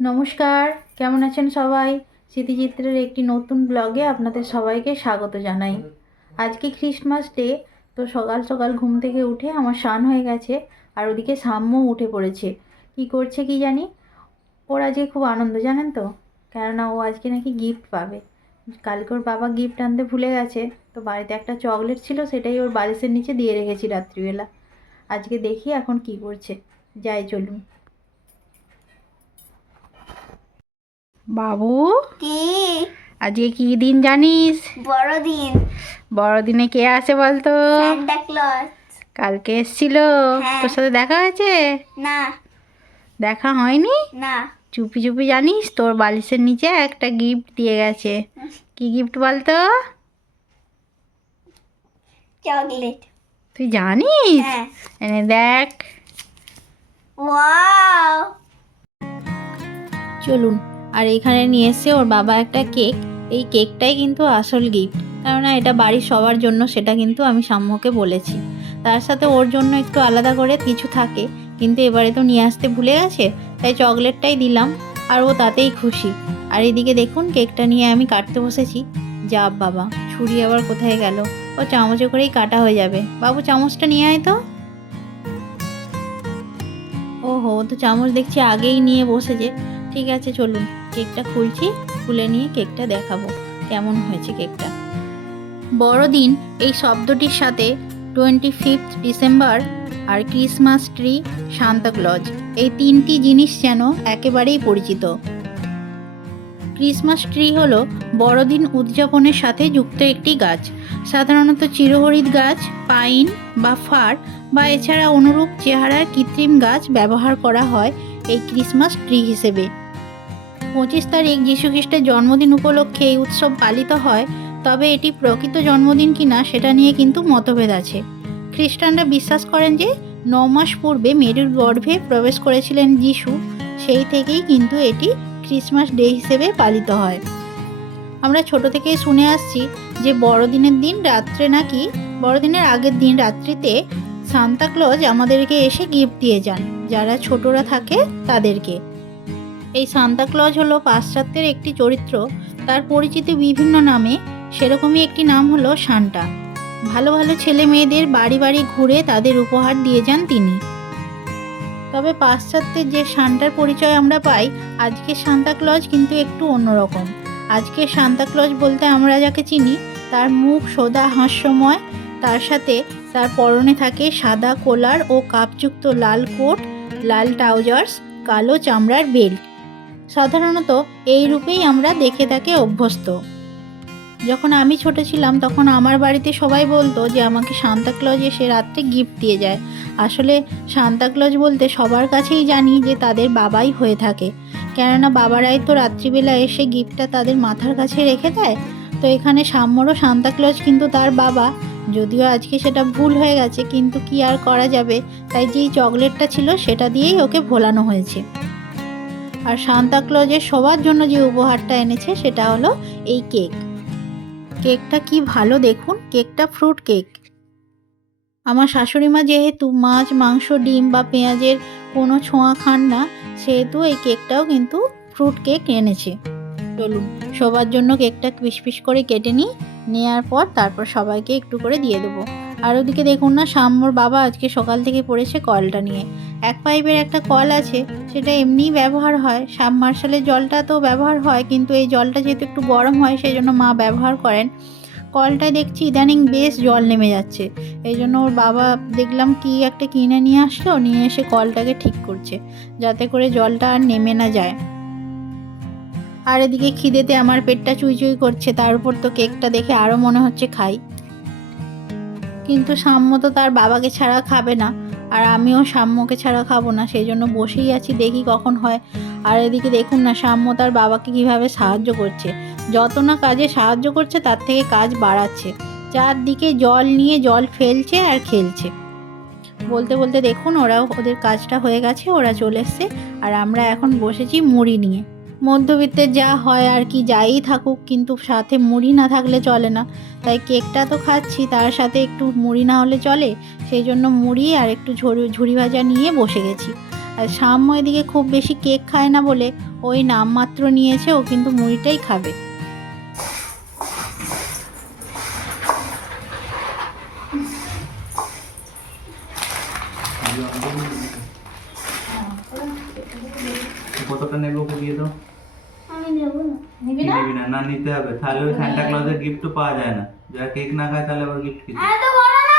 নমস্কার, কেমন আছেন সবাই? স্মৃতিচিত্রের একটি নতুন ব্লগে আপনাদের সবাইকে স্বাগত জানাই। আজকে ক্রিসমাস ডে, তো সকাল সকাল ঘুম থেকে উঠে আমার স্নান হয়ে গেছে, আর ওদিকে সাম্যও উঠে পড়েছে। কি করছে কি জানি। ওর আজকে খুব আনন্দ, জানেন তো, কেননা ও আজকে নাকি গিফট পাবে। কালকে ওর বাবা গিফট আনতে ভুলে গেছে, তো বাড়িতে একটা চকলেট ছিল, সেটাই ওর বালিশের নিচে দিয়ে রেখেছি রাত্রিবেলা। আজকে দেখি এখন কি করছে। যাই চলুন। বাবু, কি? আজকে কি দিন জানিস? বড়দিন। বড়দিনে কে আসে বলতো? Santa Claus. কালকে এসছিল? হ্যাঁ। তোর সাথে দেখা হয়েছে? না। দেখা হয়নি? না। চুপি চুপি জানিস তোর বালিশের নিচে একটা গিফট দিয়ে গেছে। কি গিফট বলতো? চকলেট। তুই জানিস? হ্যাঁ। এনে দেখ। ওয়াও। চলুন। আর এখানে নিয়ে এসছে ওর বাবা একটা কেক। এই কেকটাই কিন্তু আসল গিফট, কেননা এটা বাড়ির সবার জন্য, সেটা কিন্তু আমি সাম্যকে বলেছি। তার সাথে ওর জন্য একটু আলাদা করে কিছু থাকে, কিন্তু এবারে তো নিয়ে আসতে ভুলে গেছে, তাই চকলেটটাই দিলাম, আর ও তাতেই খুশি। আর এদিকে দেখুন, কেকটা নিয়ে আমি কাটতে বসেছি। যা বাবা, ছুরি আবার কোথায় গেল? ও চামচে করেই কাটা হয়ে যাবে। বাবু, চামচটা নিয়ে আয় তো। ওহো, তো চামচ দেখছি আগেই নিয়ে বসেছে। ঠিক আছে, চলুন কেকটা খুলছি। খুলে নিয়ে কেকটা দেখাবো কেমন হয়েছে কেকটা। বড়দিন এই শব্দটির সাথে 25 ডিসেম্বর আর ক্রিসমাস ট্রি, সান্তা ক্লজ, এই তিনটি জিনিস যেন একেবারেই পরিচিত। ক্রিসমাস ট্রি হলো বড়দিন উদযাপনের সাথে যুক্ত একটি গাছ। সাধারণত চিরহরিৎ গাছ, পাইন বা ফার বা এছাড়া অনুরূপ চেহারার কৃত্রিম গাছ ব্যবহার করা হয় এই ক্রিসমাস ট্রি হিসেবে। 25 তারিখ যীশুখ্রিস্টের জন্মদিন উপলক্ষে এই উৎসব পালিত হয়, তবে এটি প্রকৃত জন্মদিন কিনা সেটা নিয়ে কিন্তু মতভেদ আছে। খ্রিস্টানরা বিশ্বাস করেন যে 9 মাস পূর্বে মেরির গর্ভে প্রবেশ করেছিলেন যীশু, সেই থেকেই কিন্তু এটি ক্রিসমাস ডে হিসেবে পালিত হয়। আমরা ছোট থেকেই শুনে আসছি যে বড়দিনের দিন রাত্রে নাকি, বড়দিনের আগের দিন রাত্রিতে সান্তা ক্লজ আমাদেরকে এসে গিফট দিয়ে যান, যারা ছোটরা থাকে তাদেরকে। এই সান্তা ক্লজ হলো পাশ্চাত্যের একটি চরিত্র, তার পরিচিতি বিভিন্ন নামে, সেরকমই একটি নাম হলো সান্টা। ভালো ভালো ছেলে মেয়েদের বাড়ি বাড়ি ঘুরে তাদের উপহার দিয়ে যান তিনি। তবে পাশ্চাত্যের যে সান্টার পরিচয় আমরা পাই, আজকের সান্তা ক্লজ কিন্তু একটু অন্যরকম। আজকের সান্তা ক্লজ বলতে আমরা যাকে চিনি, তার মুখ সোদা হাস্যময়, তার সাথে তার পরনে থাকে সাদা কলার ও কাপযুক্ত লাল কোট, লাল ট্রাউজার্স, কালো চামড়ার বেল্ট। সাধারণত এই রূপেই আমরা দেখে তাকে অভ্যস্ত। যখন আমি ছোট ছিলাম তখন আমার বাড়িতে সবাই বলতো যে আমাকে সান্তা ক্লজ এসে রাত্রে গিফট দিয়ে যায়। আসলে সান্তা ক্লজ বলতে সবার কাছেই জানি যে তাদের বাবাই হয়ে থাকে, কেননা বাবারাই তো রাত্রিবেলা এসে গিফটটা তাদের মাথার কাছে রেখে দেয়। তো এখানে সাম্যরও সান্তা ক্লজ কিন্তু তার বাবা, যদিও আজকে সেটা ভুল হয়ে গেছে, কিন্তু কি আর করা যাবে, তাই যেই চকলেটটা ছিল সেটা দিয়েই ওকে ভোলানো হয়েছে। আর সান্তা ক্লজের সবার জন্য যে উপহারটা এনেছে সেটা হলো এই কেক। কেকটা কি ভালো দেখুন, কেকটা ফ্রুট কেক। আমার শাশুড়ি মা যেহেতু মাছ, মাংস, ডিম বা পেঁয়াজের কোনো ছোঁয়া খান না, সেহেতু এই কেকটাও কিন্তু ফ্রুট কেক এনেছে। চলুন সবার জন্য কেকটা পিস পিস করে কেটে নিই, নেওয়ার পর তারপর সবাইকে একটু করে দিয়ে দেবো। আর ওদিকে দেখুন না, সাম্যর বাবা আজকে সকাল থেকে পড়েছে কলটা নিয়ে। এক পাইপের একটা কল আছে, সেটা এমনিই ব্যবহার হয়, সাবমার্শালের জলটা তো ব্যবহার হয়, কিন্তু এই জলটা যেহেতু একটু গরম হয় সেই জন্য মা ব্যবহার করেন। কলটায় দেখছি ইদানিং বেশ জল নেমে যাচ্ছে, এই জন্য ওর বাবা দেখলাম কি একটা কিনে নিয়ে আসলো, নিয়ে এসে কলটাকে ঠিক করছে যাতে করে জলটা আর নেমে না যায়। আর এদিকে খিদেতে আমার পেটটা চুই চুই করছে, তার উপর তো কেকটা দেখে আরও মনে হচ্ছে খাই, কিন্তু সাম্য তো তার বাবাকে ছাড়া খাবে না, আর আমিও সাম্যকে ছাড়া খাবো না, সেই জন্য বসেই আছি, দেখি কখন হয়। আর এদিকে দেখুন না, সাম্য তার বাবাকে কিভাবে সাহায্য করছে, যত না কাজে সাহায্য করছে তার থেকে কাজ বাড়াচ্ছে, চারদিকে জল নিয়ে জল ফেলছে আর খেলছে। বলতে বলতে দেখুন ওরাও, ওদের কাজটা হয়ে গেছে, ওরা চলে এসছে, আর আমরা এখন বসেছি মুড়ি নিয়ে। মধ্যবিত্তের যা হয় আর কি, যাই থাকুক, কিন্তু সাথে মুড়ি না থাকলে চলে না। তাই কেকটা তো খাচ্ছি, তার সাথে একটু মুড়ি না হলে চলে, সেই জন্য মুড়ি আর একটু ঝুরি ভাজা নিয়ে বসে গেছি। আর সাম্য এদিকে খুব বেশি কেক খায় না বলে ওই নামমাত্র নিয়েছে, ও কিন্তু মুড়িটাই খাবে। কতটা নেবো দিয়ে দাও। আমি নেবো না। নিবি কি না? নিবি না? না নিতে হবে, তাহলে ওই সান্টা ক্লজের গিফট তো পাওয়া যায় না। যারা কেক না খায় তাহলে আবার গিফট কি? এত বড় না।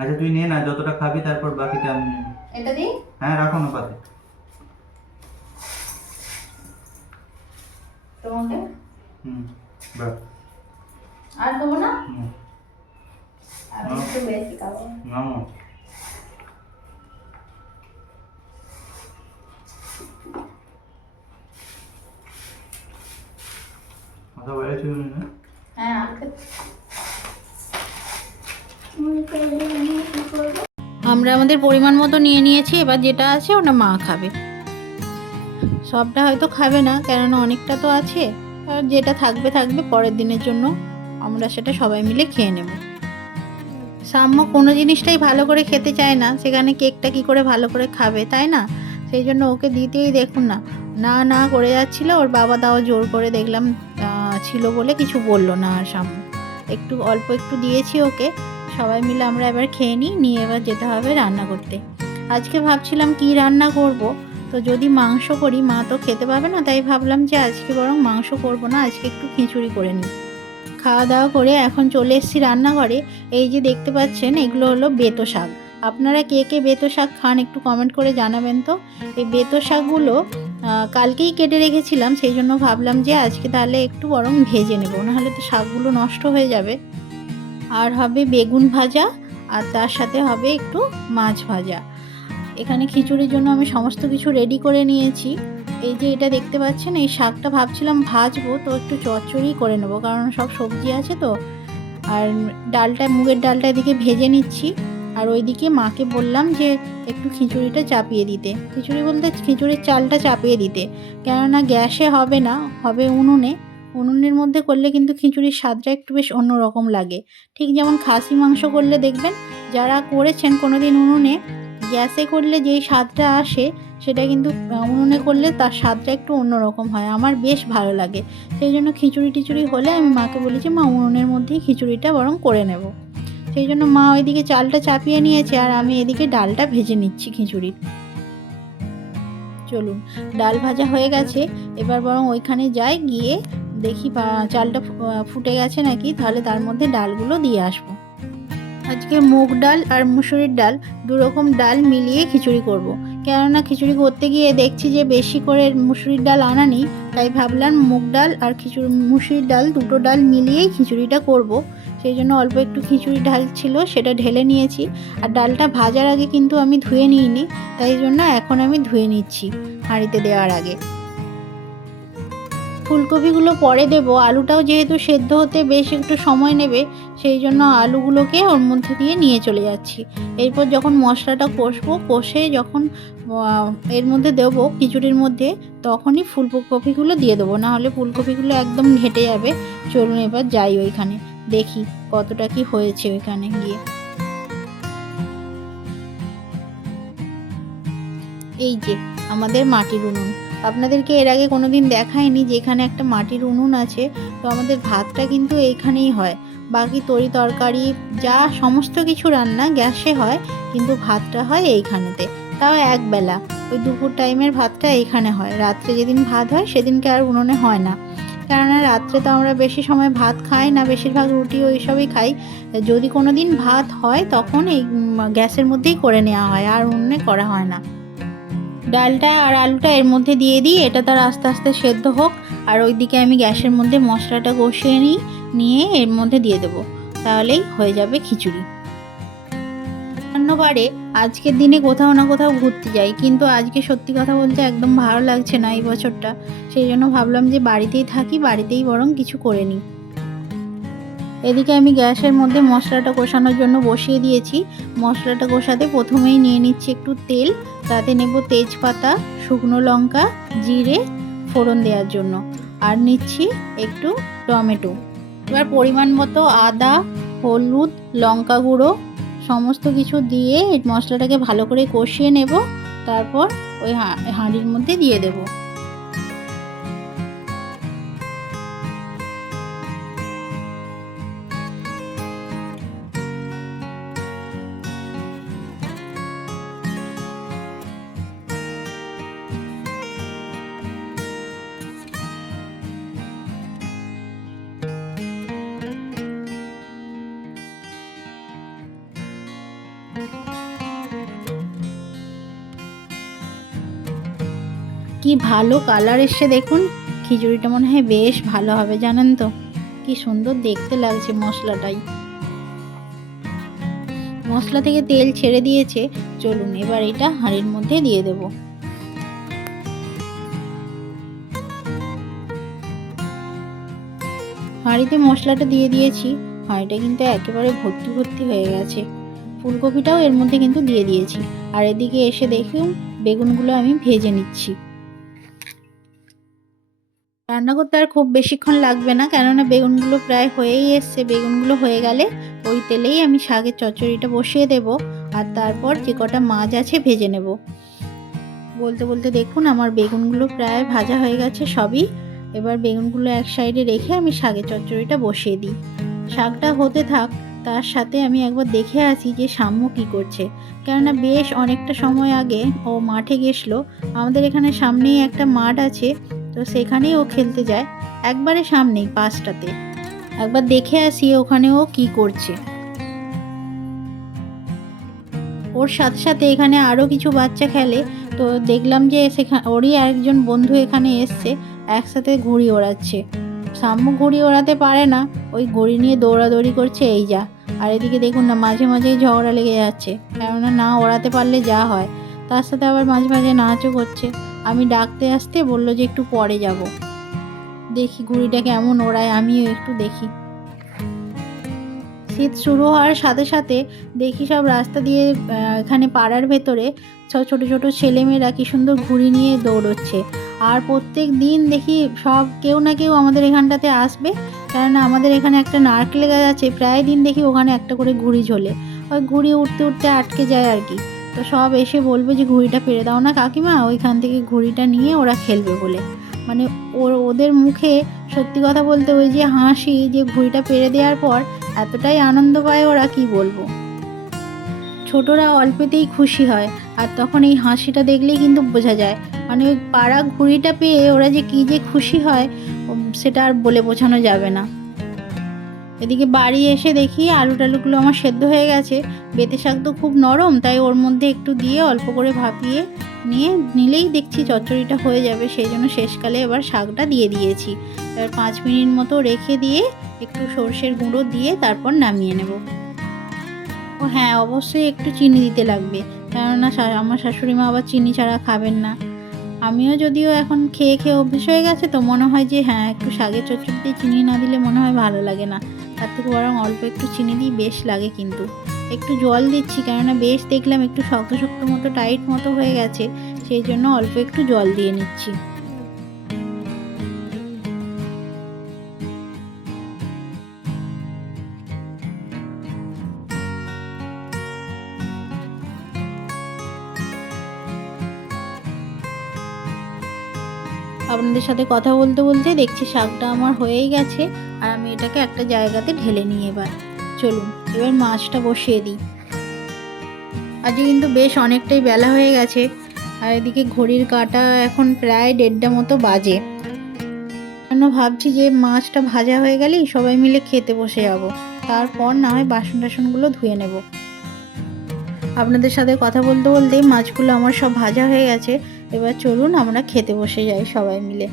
আচ্ছা তুই নে না, যতটা খাবি তারপর বাকিটা আমি নেব। এটা দিই? হ্যাঁ রাখো না পাতে। তোমাকে বাহ। আর দেবো না? হুম। আমি একটু বেশি খাবো। নামো। মাথা বাইরে ছিল না? হ্যাঁ আমরা আমাদের পরিমাণ মতো নিয়ে নিয়েছি, এবার যেটা আছে ওটা মা খাবে। সবটা হয়তো খাবে না, কেননা অনেকটা তো আছে, আর যেটা থাকবে থাকবে, পরের দিনের জন্য আমরা সেটা সবাই মিলে খেয়ে নেব। সাম্য কোনো জিনিসটাই ভালো করে খেতে চায় না, সেখানে কেকটা কি করে ভালো করে খাবে, তাই না? সেই জন্য ওকে দিতেই দেখুন না না না করে যাচ্ছিল। ওর বাবা তাও জোর করে দেখলাম ছিল বলে কিছু বললো না। আর সাম্য একটু অল্প একটু দিয়েছি ওকে। সবাই মিলে আমরা এবার খেয়ে নিয়ে এবার যেতে হবে রান্না করতে। আজকে ভাবছিলাম কি রান্না করব, তো যদি মাংস করি মা তো খেতে পাবে না, তাই ভাবলাম যে আজকে বরং মাংস করব না, আজকে একটু খিচুড়ি করে নিই। খাওয়া দাওয়া করে এখন চলে এসেছি রান্নাঘরে। এই যে দেখতে পাচ্ছেন এগুলো হলো বেতো শাক। আপনারা কে কে বেতো শাক খান একটু কমেন্ট করে জানাবেন তো। এই বেতো শাকগুলো কালকেই কেটে রেখেছিলাম, সেই জন্য ভাবলাম যে আজকে তাহলে একটু বরং ভেজে নেব, নাহলে তো শাকগুলো নষ্ট হয়ে যাবে। আর হবে বেগুন ভাজা, আর তার সাথে হবে একটু মাছ ভাজা। এখানে খিচুড়ির জন্য আমি সমস্ত কিছু রেডি করে নিয়েছি। এই যে এটা দেখতে পাচ্ছেন, এই শাকটা ভাবছিলাম ভাজবো, তো একটু চচ্চড়ি করে নেবো, কারণ সব সবজি আছে তো। আর ডালটা, মুগের ডালটা এদিকে ভেজে নিচ্ছি। আর ওইদিকে মাকে বললাম যে একটু খিচুড়িটা চাপিয়ে দিতে, খিচুড়ি বলতে খিচুড়ির চালটা চাপিয়ে দিতে, কেননা গ্যাসে হবে না, হবে উনুনে। উনুনের মধ্যে করলে কিন্তু খিচুড়ির স্বাদটা একটু বেশ অন্যরকম লাগে। ঠিক যেমন খাসি মাংস করলে দেখবেন, যারা করেছেন কোনোদিন উনুনে, গ্যাসে করলে যেই স্বাদটা আসে সেটা কিন্তু উনুনে করলে তার স্বাদটা একটু অন্যরকম হয়, আমার বেশ ভালো লাগে। সেই জন্য খিচুড়ি টিচুড়ি হলে আমি মাকে বলি যে মা উনুনের মধ্যেই খিচুড়িটা বরং করে নেব। সেই জন্য মা ওইদিকে চালটা চাপিয়ে নিয়েছে, আর আমি এদিকে ডালটা ভেজে নিচ্ছি খিচুড়ির। চলুন, ডাল ভাজা হয়ে গেছে, এবার বরং ওইখানে যাই, গিয়ে দেখি চালটা ফুটে গেছে নাকি, তাহলে তার মধ্যে ডালগুলো দিয়ে আসবো। আজকে মুগ ডাল আর মুসুরির ডাল, দুরকম ডাল মিলিয়ে খিচুড়ি করব। কেননা খিচুড়ি করতে গিয়ে দেখছি যে বেশি করে মুসুরির ডাল আনা নেই, তাই ভাবলাম মুগ ডাল আর মুসুরির ডাল দুটো ডাল মিলিয়েই খিচুড়িটা করব। সেই জন্য অল্প একটু খিচুড়ি ডাল ছিল, সেটা ঢেলে নিয়েছি। আর ডালটা ভাজার আগে কিন্তু আমি ধুয়ে নিইনি, তাই জন্য এখন আমি ধুয়ে নিচ্ছি হাঁড়িতে দেওয়ার আগে। ফুলকপিগুলো পরে দেব, আলুটাও যেহেতু সেদ্ধ হতে বেশ একটু সময় নেবে, সেই জন্য আলুগুলোকে ওর মধ্যে দিয়ে নিয়ে চলে যাচ্ছি। এরপর যখন মশলাটা কষে যখন এর মধ্যে দেবো খিচুড়ির মধ্যে, তখনই ফুলকপিগুলো দিয়ে দেবো, নাহলে ফুলকপিগুলো একদম ঘেটে যাবে। চলুন এবার যাই ওইখানে, দেখি কতটা কি হয়েছে ওইখানে গিয়ে। এই যে আমাদের মাটির উনুন, আপনাদেরকে এর আগে কোনোদিন দেখায়নি যে এখানে একটা মাটির উনুন আছে। তো আমাদের ভাতটা কিন্তু এইখানেই হয়, বাকি তরি তরকারি যা সমস্ত কিছু রান্না গ্যাসে হয়, কিন্তু ভাতটা হয় এইখানেতে। তাও একবেলা, ওই দুপুর টাইমের ভাতটা এইখানে হয়। রাত্রে যেদিন ভাত হয় সেদিনকে আর উনুনে হয় না, কেননা রাত্রে তো আমরা বেশি সময় ভাত খাই না, বেশিরভাগ রুটি ওইসবই খাই। যদি কোনো দিন ভাত হয় তখন এই গ্যাসের মধ্যেই করে নেওয়া হয়, আর উনুনে করা হয় না। ডালটা আর আলুটা এর মধ্যে দিয়ে দিই, এটা তার আস্তে আস্তে সেদ্ধ হোক। আর ওইদিকে আমি গ্যাসের মধ্যে মশলাটা কষিয়ে নিয়ে এর মধ্যে দিয়ে দেবো, তাহলেই হয়ে যাবে খিচুড়ি। অন্যবারে আজকের দিনে কোথাও না কোথাও ঘুরতে যাই, কিন্তু আজকে সত্যি কথা বলতে একদম ভালো লাগছে না এই বছরটা। সেই জন্য ভাবলাম যে বাড়িতেই থাকি, বাড়িতেই বরং কিছু করে নিই। এদিকে আমি গ্যাসের মধ্যে মশলাটা কষানোর জন্য বসিয়ে দিয়েছি। মশলাটা কষাতে প্রথমেই নিয়ে নিচ্ছি একটু তেল, তাতে নেব তেজপাতা, শুকনো লঙ্কা, জিরে ফোড়ন দেওয়ার জন্য, আর নিচ্ছি একটু টমেটো। এবার পরিমাণ মতো আদা, হলুদ, লঙ্কা গুঁড়ো সমস্ত কিছু দিয়ে এই মশলাটাকে ভালো করে কষিয়ে নেব। তারপর ওই হাঁড়ির মধ্যে দিয়ে দেবো। কি ভালো কালার এসছে দেখুন। খিচুড়িটা মনে হয় বেশ ভালো হবে, জানেন তো। কি সুন্দর দেখতে লাগছে মশলাটাই। মশলা থেকে তেল ছেড়ে দিয়েছে। চলুন এবার এটা হাঁড়ির মধ্যে দিয়ে দেব। হাঁড়িতে মশলাটা দিয়ে দিয়েছি। হাঁড়িটা কিন্তু একেবারে ভর্তি ভর্তি হয়ে গেছে। ফুলকপিটাও এর মধ্যে কিন্তু দিয়ে দিয়েছি। আর এদিকে এসে দেখুন বেগুনগুলো আমি ভেজে নিচ্ছি। রান্না করতে আর খুব বেশিক্ষণ লাগবে না, কেননা বেগুনগুলো প্রায় হয়েই এসছে। বেগুনগুলো হয়ে গেলে ওই তেলেই আমি শাকের চচ্চড়িটা বসিয়ে দেব, আর তারপর যে কটা মাছ আছে ভেজে নেব। বলতে বলতে দেখুন আমার বেগুনগুলো প্রায় ভাজা হয়ে গেছে সবই। এবার বেগুনগুলো এক সাইডে রেখে আমি শাকের চচ্চড়িটা বসিয়ে দিই। শাকটা হতে থাক, তার সাথে আমি একবার দেখে আসি যে সাম্য কী করছে। কেননা বেশ অনেকটা সময় আগে ও মাঠে গেছিলো। আমাদের এখানে সামনেই একটা মাঠ আছে, তো সেখানেই ও খেলতে যায়, একবারে সামনেই পাশটাতে। একবার দেখে আসি ওখানে ও কি করছে। ওর সাথে সাথে এখানে আরও কিছু বাচ্চা খেলে, তো দেখলাম যে ওরই আরেকজন বন্ধু এখানে এসছে, একসাথে ঘুড়ি ওড়াচ্ছে। সাম্য ঘুড়ি ওড়াতে পারে না, ওই ঘুড়ি নিয়ে দৌড়াদৌড়ি করছে এই যা। আর এদিকে দেখুন না মাঝে মাঝেই ঝগড়া লেগে যাচ্ছে, কেননা না ওড়াতে পারলে যা হয়। তার সাথে আবার মাঝে মাঝে নাচও করছে। আমি ডাকতে আসতে বললো যে একটু পরে যাব, দেখি ঘুড়িটা কেমন ওড়ায়, আমিও একটু দেখি। শীত শুরু হওয়ার সাথে সাথে দেখি সব রাস্তা দিয়ে এখানে পাড়ার ভেতরে সব ছোটো ছোটো ছেলেমেয়েরা কি সুন্দর ঘুড়ি নিয়ে দৌড়চ্ছে। আর প্রত্যেক দিন দেখি সব কেউ না কেউ আমাদের এখানটাতে আসবে, কারণ আমাদের এখানে একটা নারকেল গাছ আছে, প্রায় দিন দেখি ওখানে একটা করে ঘুড়ি ঝোলে। ওই ঘুড়ি উঠতে উঠতে আটকে যায় আর কি। তো সব এসে বলবে যে ঘুড়িটা ফেলে দাও না কাকিমা, ওইখান থেকে ঘুড়িটা নিয়ে ওরা খেলবে বলে। মানে ওদের মুখে সত্যি কথা বলতে ওই যে হাসি, যে ঘুড়িটা পেরে দেওয়ার পর এতটাই আনন্দ পায় ওরা, কি বলবো। ছোটরা অল্পেতেই খুশি হয়, আর তখন এই হাসিটা দেখলেই কিন্তু বোঝা যায়। মানে ওই পাড়া ঘুড়িটা পেয়ে ওরা যে কী যে খুশি হয় সেটা আর বলে বোঝানো যাবে না। এদিকে বাড়ি এসে দেখি আলু টালুগুলো আমার সেদ্ধ হয়ে গেছে। বেতে শাক তো খুব নরম, তাই ওর মধ্যে একটু দিয়ে অল্প করে ভাপিয়ে নিলেই দেখছি চচ্চড়িটা হয়ে যাবে। সেই জন্য শেষকালে এবার শাকটা দিয়ে দিয়েছি। এবার 5 মিনিট মতো রেখে দিয়ে একটু সর্ষের গুঁড়ো দিয়ে তারপর নামিয়ে নেব। ও হ্যাঁ, অবশ্যই একটু চিনি দিতে লাগবে, কেননা আমার শাশুড়ি মা আবার চিনি ছাড়া খাবেন না। আমিও যদিও এখন খেয়ে খেয়ে অভ্যেস হয়ে গেছে, তো মনে হয় যে হ্যাঁ একটু শাকের চচ্চড়িতে চিনি না দিলে মনে হয় ভালো লাগে না। তার থেকে বরং অল্প একটু চিনি দিই, বেশ লাগে কিন্তু। একটু জল দিচ্ছি, কেননা বেশ দেখলাম একটু শক্ত শক্ত মতো টাইট মতো হয়ে গেছে, সেই জন্য অল্প একটু জল দিয়ে নিচ্ছি। আপনাদের সাথে কথা বলতে বলতে দেখছি শাকটা আমার হয়েই গেছে, আর আমি এটাকে একটা জায়গাতে ঢেলে নিই। এবার চলুন এবার মাছটা বসিয়ে দিই। আজকে কিন্তু বেশ অনেকটাই বেলা হয়ে গেছে, আর এদিকে ঘড়ির কাঁটা এখন প্রায় 1:30 মতো বাজে। জন্য ভাবছি যে মাছটা ভাজা হয়ে গেলেই সবাই মিলে খেতে বসে যাব, তারপর না হয় বাসন টাসনগুলো ধুয়ে নেব। আপনাদের সাথে কথা বলতে বলতেই মাছগুলো আমার সব ভাজা হয়ে গেছে। এবার চলুন আমরা খেতে বসে যাই সবাই মিলে।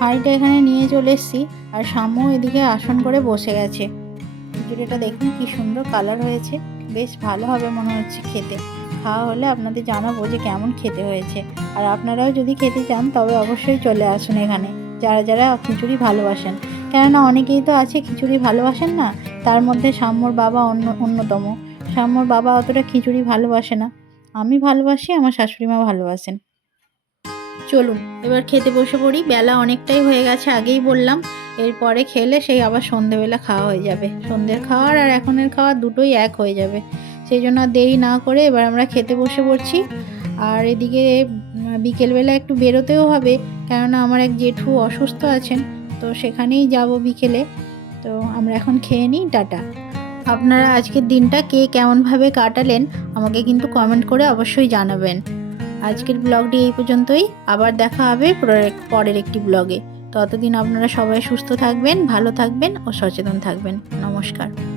হাঁড়িটা এখানে নিয়ে চলে এসেছি, আর সামু এদিকে আসন করে বসে গেছে। খিচুড়িটা দেখুন কি সুন্দর কালার হয়েছে, বেশ ভালো হবে মনে হচ্ছে খেতে। খাওয়া হলে আপনাদের জানাবো যে কেমন খেতে হয়েছে। আর আপনারাও যদি খেতে চান তবে অবশ্যই চলে আসুন এখানে, যারা যারা খিচুড়ি ভালোবাসেন। কেননা অনেকেই তো আছে খিচুড়ি ভালোবাসেন না, তার মধ্যে সাম্যর বাবা অন্যতম। সাম্যর বাবা অতটা খিচুড়ি ভালোবাসে না, আমি ভালোবাসি, আমার শাশুড়ি মা ভালোবাসেন। চলুন এবার খেতে বসে পড়ি, বেলা অনেকটাই হয়ে গেছে আগেই বললাম। এরপরে খেলে সেই আবার সন্ধেবেলা খাওয়া হয়ে যাবে। সন্ধ্যের খাওয়ার আর এখনের খাওয়ার দুটোই এক হয়ে যাবে, সেই জন্য দেরি না করে এবার আমরা খেতে বসে পড়ছি। আর এদিকে বিকেলবেলা একটু বেরোতেও হবে, কেননা আমার এক জেঠু অসুস্থ আছেন, তো সেখানেই যাব বিকেলে। তো আমরা এখন খেয়ে নিই, টাটা। আপনারা আজকের দিনটা কে কেমনভাবে কাটালেন আমাকে কিন্তু কমেন্ট করে অবশ্যই জানাবেন। আজকের ব্লগটি এই পর্যন্তই, আবার দেখা হবে পরের একটি ব্লগে। ততদিন আপনারা সবাই সুস্থ থাকবেন, ভালো থাকবেন ও সচেতন থাকবেন। নমস্কার।